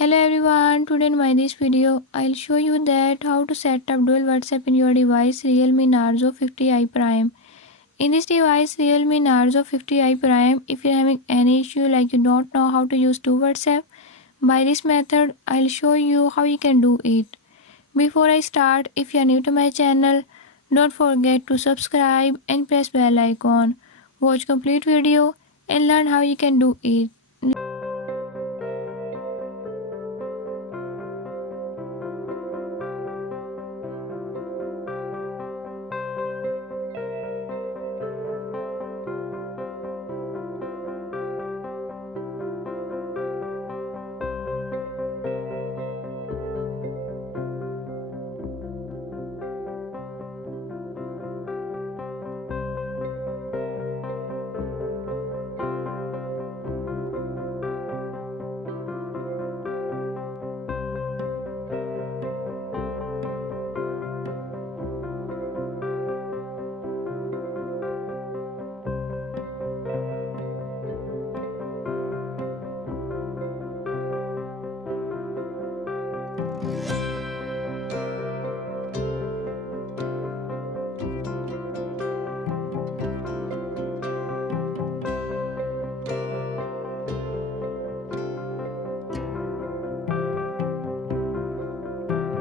Hello everyone, today in my this video, I'll show you that how to set up dual WhatsApp in your device Realme Narzo 50i Prime. In this device Realme Narzo 50i Prime, if you're having any issue like you don't know how to use dual WhatsApp, by this method I'll show you how you can do it. Before I start, if you are new to my channel, don't forget to subscribe and press bell icon. Watch complete video and learn how you can do it.